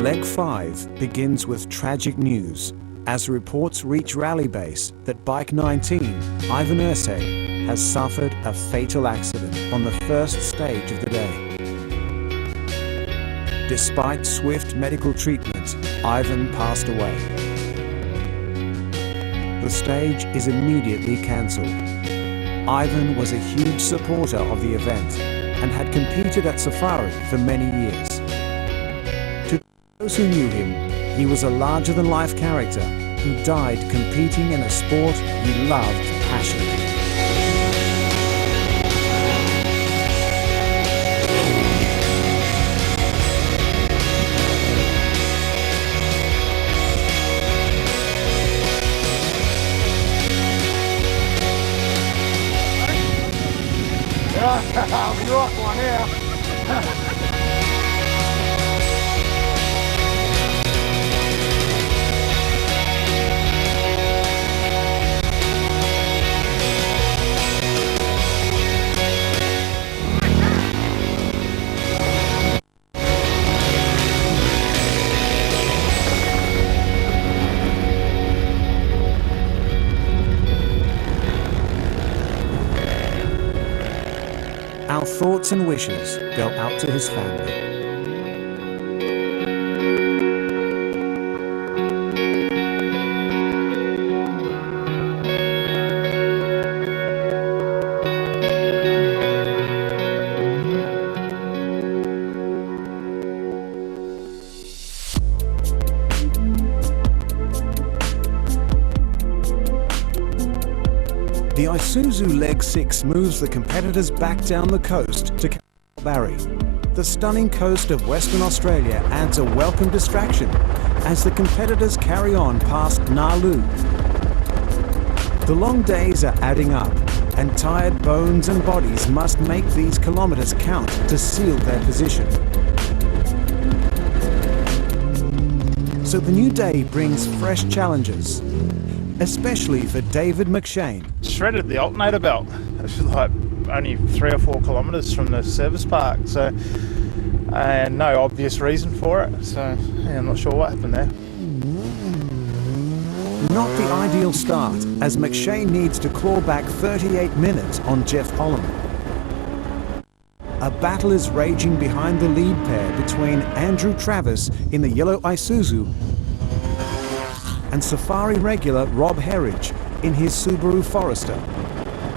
Leg 5 begins with tragic news as reports reach Rally Base that Bike 19, Ivan Ursay, has suffered a fatal accident on the first stage of the day. Despite swift medical treatment, Ivan passed away. The stage is immediately cancelled. Ivan was a huge supporter of the event and had competed at Safari for many years. To those who knew him, he was a larger-than-life character who died competing in a sport he loved passionately. I'll be right one here. Our thoughts and wishes go out to his family. The Isuzu Leg 6 moves the competitors back down the coast to Kalbarri. The stunning coast of Western Australia adds a welcome distraction as the competitors carry on past Nalu. The long days are adding up, and tired bones and bodies must make these kilometers count to seal their position. So the new day brings fresh challenges, especially for David McShane. Shredded the alternator belt. It's like only 3 or 4 kilometres from the service park, so and no obvious reason for it. So yeah, I'm not sure what happened there. Not the ideal start, as McShane needs to claw back 38 minutes on Jeff Holland. A battle is raging behind the lead pair between Andrew Travis in the yellow Isuzu and Safari regular Rob Herridge in his Subaru Forester.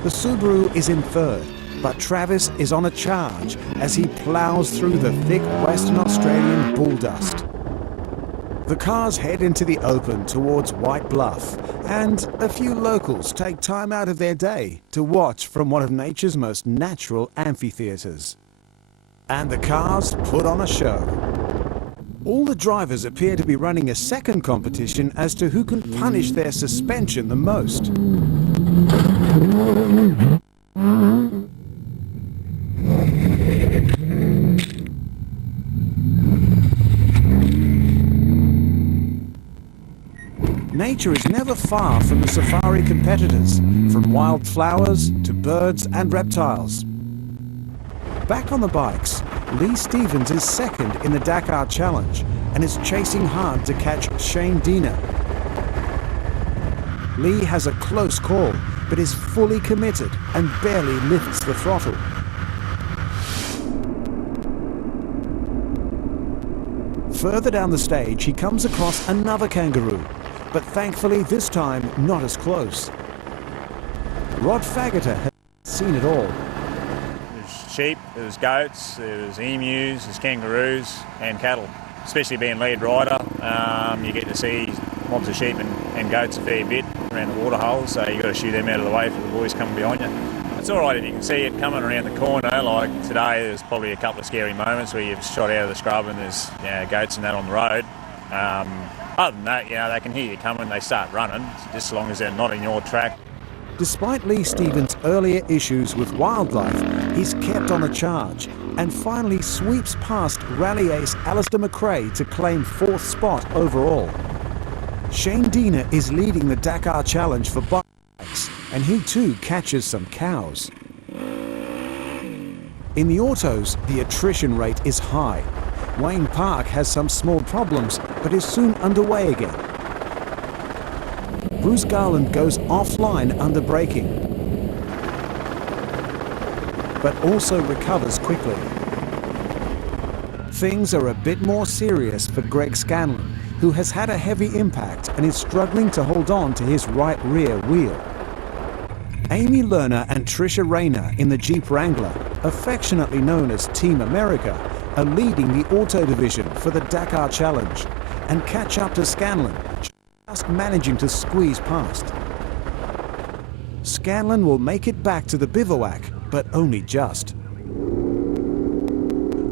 The Subaru is in third, but Travis is on a charge as he plows through the thick Western Australian bull dust. The cars head into the open towards White Bluff, and a few locals take time out of their day to watch from one of nature's most natural amphitheatres. And the cars put on a show. All the drivers appear to be running a second competition as to who can punish their suspension the most. Nature is never far from the safari competitors, from wild flowers to birds and reptiles. Back on the bikes, Lee Stevens is second in the Dakar Challenge and is chasing hard to catch Shane Dina. Lee has a close call, but is fully committed and barely lifts the throttle. Further down the stage, he comes across another kangaroo, but thankfully this time not as close. Rod Faggoter has seen it all. Sheep, there's goats, there's emus, there's kangaroos and cattle. Especially being lead rider, you get to see mobs of sheep and goats a fair bit around the water holes, so you've got to shoot them out of the way for the boys coming behind you. It's all right if you can see it coming around the corner. Like today, there's probably a couple of scary moments where you've shot out of the scrub and there's goats and that on the road. Other than that, they can hear you coming, they start running, just as long as they're not in your track. Despite Lee Stevens' earlier issues with wildlife, he's kept on the charge and finally sweeps past rally ace Alistair McRae to claim 4th spot overall. Shane Dina is leading the Dakar Challenge for bikes, and he too catches some cows. In the autos, the attrition rate is high, Wayne Park has some small problems, but is soon underway again. Bruce Garland goes offline under braking, but also recovers quickly. Things are a bit more serious for Greg Scanlon, who has had a heavy impact and is struggling to hold on to his right rear wheel. Amy Lerner and Tricia Rayner in the Jeep Wrangler, affectionately known as Team America, are leading the auto division for the Dakar Challenge and catch up to Scanlon, just managing to squeeze past. Scanlon will make it back to the bivouac, but only just.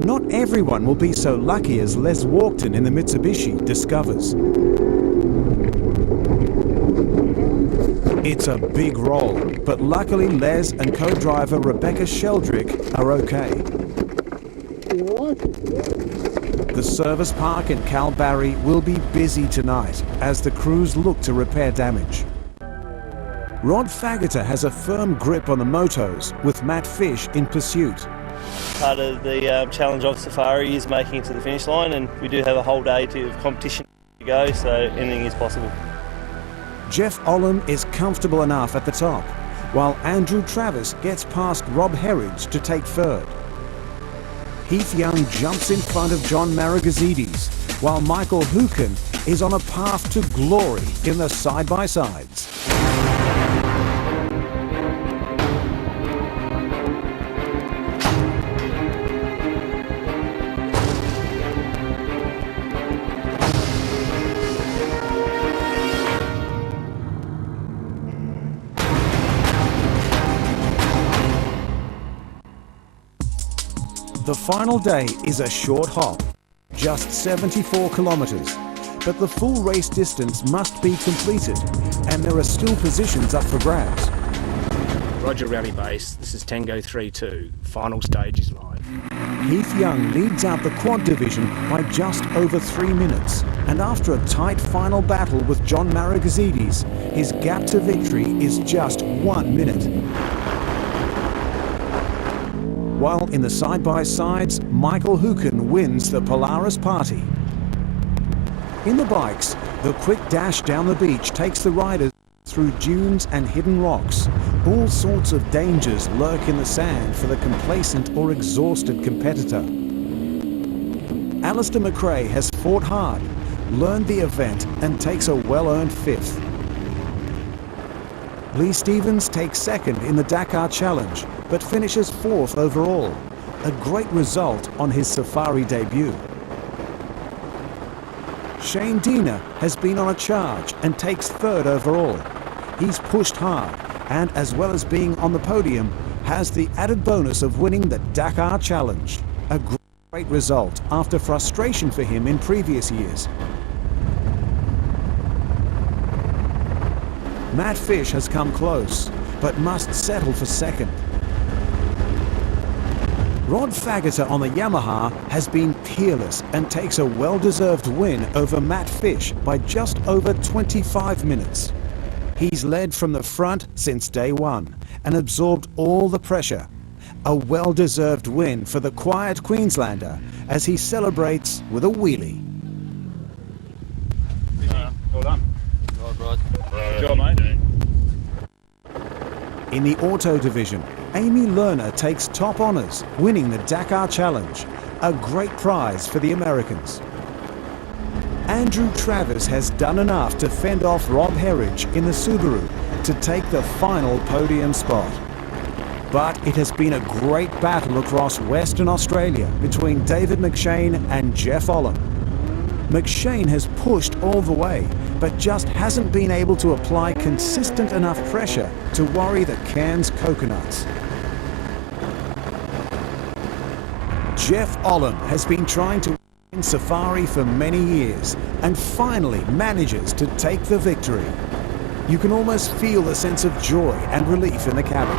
Not everyone will be so lucky as Les Walkton in the Mitsubishi discovers. It's a big roll, but luckily Les and co-driver Rebecca Sheldrick are okay. The service park in Kalbarri will be busy tonight as the crews look to repair damage. Rod Faggoter has a firm grip on the motos with Matt Fish in pursuit. Part of the challenge of Safari is making it to the finish line, and we do have a whole day of competition to go, so anything is possible. Jeff Olam is comfortable enough at the top, while Andrew Travis gets past Rob Herridge to take third. Heath Young jumps in front of John Maragazidis, while Michael Huken is on a path to glory in the side-by-sides. The final day is a short hop, just 74 kilometers, but the full race distance must be completed, and there are still positions up for grabs. Roger Rally Base, this is Tango 3-2, final stage is live. Heath Young leads out the quad division by just over 3 minutes, and after a tight final battle with John Maragazidis, his gap to victory is just 1 minute. While in the side-by-sides, Michael Huken wins the Polaris Party. In the bikes, the quick dash down the beach takes the riders through dunes and hidden rocks. All sorts of dangers lurk in the sand for the complacent or exhausted competitor. Alistair McRae has fought hard, learned the event, and takes a well-earned fifth. Lee Stevens takes second in the Dakar Challenge, but finishes fourth overall, a great result on his Safari debut. Shane Diener has been on a charge and takes third overall. He's pushed hard, and as well as being on the podium, has the added bonus of winning the Dakar Challenge, a great result after frustration for him in previous years. Matt Fish has come close, but must settle for second. Rod Faggoter on the Yamaha has been peerless and takes a well-deserved win over Matt Fish by just over 25 minutes. He's led from the front since day one and absorbed all the pressure. A well-deserved win for the quiet Queenslander as he celebrates with a wheelie. Well done. Rod. Good job, mate. In the auto division, Amy Lerner takes top honours, winning the Dakar Challenge, a great prize for the Americans. Andrew Travis has done enough to fend off Rob Herridge in the Subaru to take the final podium spot. But it has been a great battle across Western Australia between David McShane and Jeff Olam. McShane has pushed all the way, but just hasn't been able to apply consistent enough pressure to worry the Cairns Coconuts. Jeff Olam has been trying to win Safari for many years and finally manages to take the victory. You can almost feel the sense of joy and relief in the cabin.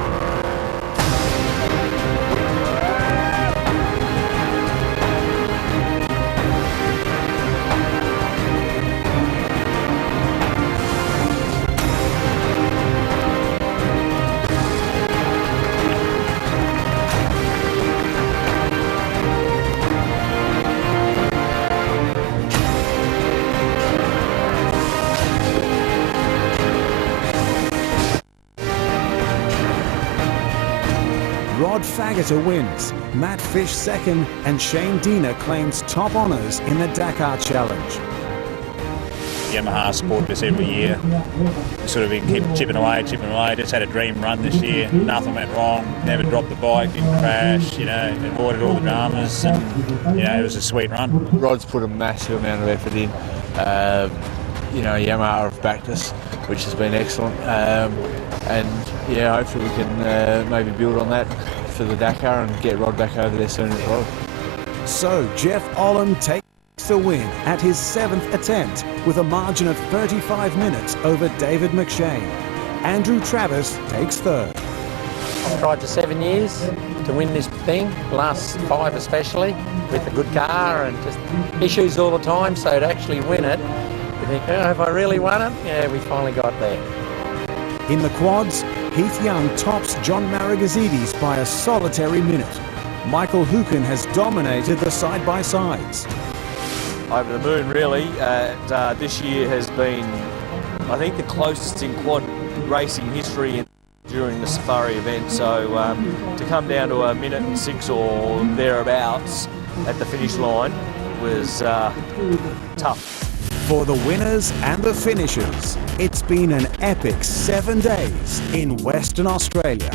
Rod Faggoter wins, Matt Fish second, and Shane Diener claims top honours in the Dakar Challenge. Yamaha support us every year. We sort of been keep chipping away. Just had a dream run this year. Nothing went wrong. Never dropped the bike, didn't crash. Avoided all the dramas, and it was a sweet run. Rod's put a massive amount of effort in. Yamaha have backed us, which has been excellent. Hopefully we can maybe build on that for the Dakar and get Rod back over there soon as well. So Jeff Olam takes the win at his 7th attempt with a margin of 35 minutes over David McShane. Andrew Travis takes third. I've tried for 7 years to win this thing, the last 5 especially, with a good car and just issues all the time, so to actually win it, you think, oh, have I really won it? Yeah, we finally got there. In the quads, Heath Young tops John Maragazidis by a solitary minute. Michael Hooken has dominated the side-by-sides. Over the moon, really. This year has been, I think, the closest in quad racing history during the Safari event. So to come down to a minute and 6 or thereabouts at the finish line was tough. For the winners and the finishers, it's been an epic 7 days in Western Australia.